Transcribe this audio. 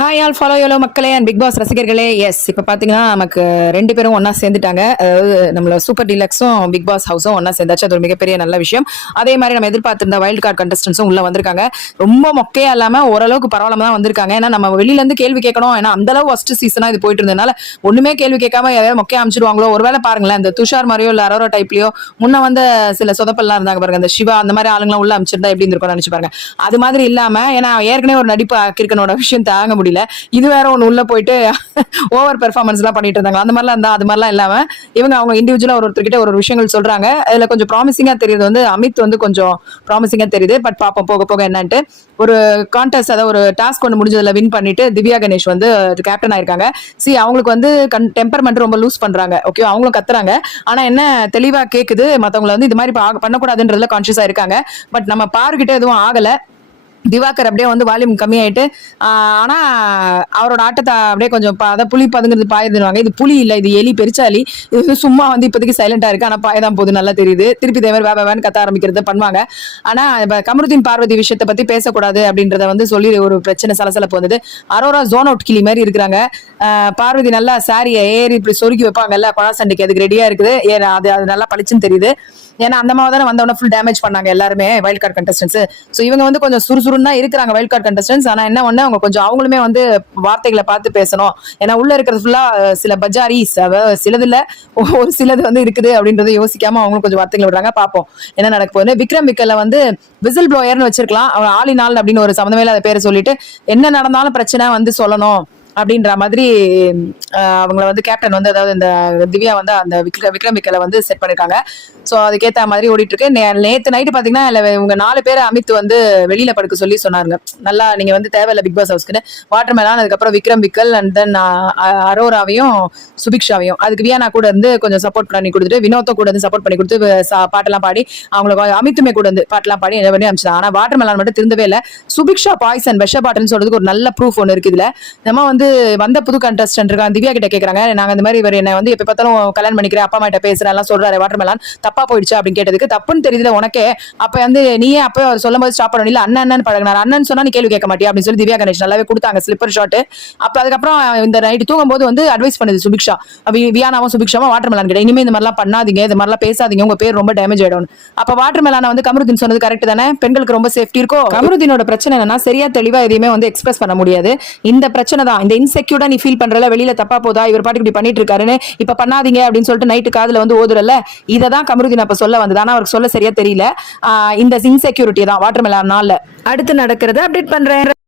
Hi all follow YOLO மக்களே and big pass ரசிகர்களே. S, இப்போ பார்த்தீங்கன்னா நமக்கு ரெண்டு பேரும் ஒன்றா சேர்ந்துட்டாங்க. அதாவது நம்மள சூப்பர் டீலக்ஸும் பிக் பாஸ் ஹவுஸும் ஒன்றா சேர்ந்தாச்சு. அது ஒரு மிகப்பெரிய நல்ல விஷயம். அதே மாதிரி நம்ம எதிர்பார்த்திருந்த வைல்டு கார்டு கண்டஸ்டன்ஸும் உள்ள வந்திருக்காங்க. ரொம்ப மொக்கையா இல்லாமல் ஓரளவுக்கு பரவாயில்லாம தான் வந்திருக்காங்க. ஏன்னா நம்ம வெளியிலேருந்து கேள்வி கேட்கணும். ஏன்னா அந்தளவு ஃபர்ஸ்ட் சீசனாக இது போயிட்டு இருந்ததுனால ஒன்றுமே கேள்வி கேட்காம ஏதாவது மொக்கையா அமைச்சிருவாங்களோ. ஒருவேளை பாருங்களேன், இந்த துஷார் மாதிரியோ இல்லை அரோரா டைப்லையோ முன்ன வந்து சில சொதப்பெல்லாம் இருந்தாங்க பாருங்க, இந்த சிவா அந்த மாதிரி ஆளுங்களாம் உள்ள அமைச்சிருந்தா எப்படி இருந்திருக்கும்னு நினைச்சு பாருங்க. அது மாதிரி இல்லாம, ஏன்னா ஏற்கனவே ஒரு நடிப்பு கிரிக்கனோட விஷயம் தாங்க முடியல, இது வேற ஒன்று உள்ள போயிட்டு ஓவர் பெர்ஃபார்மன்ஸ் எல்லாம் பண்ணிட்டு இருந்தாங்க. அந்த மாதிரிலாம் இருந்தா அது மாதிரிலாம் இல்லாம இவங்க அவங்க இண்டிவிஜுவலா ஒருத்தர்கிட்ட ஒரு விஷயங்கள் சொல்றாங்க. அதுல கொஞ்சம் ப்ராமிசிங்கா தெரியுது, வந்து அமித் வந்து கொஞ்சம் ப்ராமிசிங்கா தெரியுது. பட் பாப்போம் போக போக என்னன்ட்டு. ஒரு கான்டெஸ்ட், அதாவது ஒரு டாஸ்க் ஒன்று முடிஞ்சதுல வின் பண்ணிட்டு திவ்யா கணேஷ் வந்து கேப்டன் ஆயிருக்காங்க. அவங்களுக்கு வந்து டெம்பர்மெண்ட் ரொம்ப லூஸ் பண்றாங்க. ஓகே, அவங்களும் கத்துறாங்க. ஆனா என்ன தெளிவா கேக்குது, மத்தவங்களை வந்து இது மாதிரி பண்ணக்கூடாதுன்றதுல கான்சியஸா இருக்காங்க. பட் நம்ம பாருகிட்ட எதுவும் ஆகல. திவாகர் அப்படியே வந்து வால்யூம் கம்மியாயிட்டு, ஆனா அவரோட ஆட்டத்தை அப்படியே கொஞ்சம் புலி பதுங்கிறது பாயுதுவாங்க. இது புலி இல்ல, இது எலி, பெருச்சாலி. இது சும்மா வந்து இப்போதைக்கு சைலண்டா இருக்கு, ஆனா பாயதான் போது நல்லா தெரியுது. திருப்பி தேவர் வேவேன்னு கத்த ஆரம்பிக்கிறது பண்ணுவாங்க. ஆனா கமருதீன் பார்வதி விஷயத்தை பத்தி பேசக்கூடாது அப்படின்றத வந்து சொல்லி ஒரு பிரச்சனை சலசலப்பு வந்தது. அரோரா ஜோன் அவுட் கிளி மாதிரி இருக்கிறாங்க. பார்வதி நல்லா சாரியை ஏறி இப்படி சொருக்கி வைப்பாங்கல்ல கொழா சண்டைக்கு, அதுக்கு ரெடியா இருக்குது. அது நல்லா பளிச்சுன்னு தெரியுது. ஏன்னா அந்த மாதிரி தானே வந்தவொடனே ஃபுல் டேமேஜ் பண்ணாங்க எல்லாருமே வைல்ட் கார்டு கண்டஸ்டன்ஸ். ஸோ இவங்க வந்து கொஞ்சம் சுறுசுறுன்னு தான் இருக்கிறாங்க வைல்ட் கார்டு கண்டஸ்டன்ஸ். ஆனா என்ன ஒண்ணு, அவங்க கொஞ்சம் அவங்களுமே வந்து வார்த்தைகளை பார்த்து பேசணும். ஏன்னா உள்ள இருக்கிறது ஃபுல்லா சில பஜாரி, சிலதுல ஒரு சிலது வந்து இருக்குது அப்படின்றத யோசிக்காம அவங்களும் கொஞ்சம் வார்த்தைகளை விடுறாங்க. பார்ப்போம் என்ன நடக்க போகுது. விக்ரம் விக்கல்ல வந்து விசில் ப்ளோயர்னு வச்சிருக்கலாம், அவர் ஆளினால் அப்படின்னு ஒரு சம்மந்தமே இல்லாத பேரை சொல்லிட்டு என்ன நடந்தாலும் பிரச்சனை வந்து சொல்லணும் அப்படின்ற மாதிரி அவங்களை வந்து கேப்டன் வந்து, அதாவது இந்த திவ்யா வந்து அந்த விக்ரம் விக்கலை வந்து செட் பண்ணிருக்காங்க. ஸோ அதுக்கேற்ற மாதிரி ஓடிட்டு இருக்கு. நேற்று நைட்டு பாத்தீங்கன்னா இவங்க 4 பேர் அமித் வந்து வெளியில படுக்க சொல்லி சொன்னாங்க. நல்லா நீங்க வந்து தேவையில்ல பிக் பாஸ் ஹவுஸ்க்கு. வாட்டர் மேலான், அதுக்கப்புறம் விக்ரம் விக்கல், அண்ட் தென் அரோராவையும் சுபிக்ஷாவையும், அதுக்கு வியானா கூட இருந்து கொஞ்சம் சப்போர்ட் பண்ணி கொடுத்துட்டு, வினோத்தும் கூட இருந்து சப்போர்ட் பண்ணி கொடுத்து பாட்டெல்லாம் பாடி, அவங்களுக்கு அமித்துமே கூட இருந்து பாட்டெல்லாம் பாடி என்ன பண்ணி அமைச்சாங்க. ஆனா வாட்டர் மேலான் மட்டும் திருந்தவே இல்லை. சுபிக்ஷா பாய்சன் விஷ பாட்டில்னு சொல்றதுக்கு ஒரு நல்ல ப்ரூஃப் ஒன்று இருக்கு. இதுல நம்ம வந்து வந்த புது கண்டஸ்டன்ட் இருக்காங்க, திவ்யா கிட்ட கேக்குறாங்க, நாங்க இந்த மாதிரி இவர் என்ன வந்து எப்ப பார்த்தாலும் கல்யாணம் பண்ணிக்கிறேன், அப்பா அம்மா கிட்ட பேசுறேன் எல்லாம் சொல்றாரு, வாட்டர் மேலான் தப்பா போயிடுச்சு அப்படின்னு கேட்டதுக்கு, தப்புன்னு தெரியுதுல உனக்கே, அப்ப வந்து நீயே அப்ப அவர் சொல்லும் போது ஸ்டாப் பண்ணல, அண்ணன் பழகினார், அண்ணன் சொன்னா நீ கேள்வி கேட்க மாட்டியா அப்படின்னு சொல்லி திவ்யா கணேஷ் நல்லாவே கொடுத்தாங்க ஸ்லிப்பர் ஷாட். அப்ப அதுக்கப்புறம் இந்த நைட்டு தூங்கும் போது வந்து அட்வைஸ் பண்ணுது சுபிக்ஷா, வியானாவும் சுபிக்ஷாவும் வாட்டர் மேலான் கிட்ட, இனிமே இந்த மாதிரிலாம் பண்ணாதீங்க, இந்த மாதிரிலாம் பேசாதீங்க, உங்க பேர் ரொம்ப டேமேஜ் ஆயிடும். அப்ப வாட்டர் மேலான வந்து கமருதீன் சொன்னது கரெக்ட் தானே, பெண்களுக்கு ரொம்ப சேஃப்டி இருக்கும். கமருதீனோட பிரச்சனை என்னன்னா, சரியா தெளிவா எதையுமே வந்து எக்ஸ்பிரஸ் பண்ண முடியாது. இந்த பிரச்சனை தான், இந்த இன்செக்யூர்டா நீ ஃபீல் பண்றல, வெளியில தப்பா போதா, இவர் பாட்டுக்கு இப்படி பண்ணிட்டு இருக்காருன்னு இப்ப பண்ணாதீங்க அப்படின்னு சொல்லிட்டு நைட்டு காதுல வந்து ஓதுறல, இததான் கமருதீன் அப்ப சொல்ல வந்தது. ஆனா அவருக்கு சொல்ல சரியா தெரியல. இந்த இன்செக்யூரிட்டி தான் வாட்டர் மேலானால. அடுத்து நடக்கிறத அப்டேட் பண்றேன்.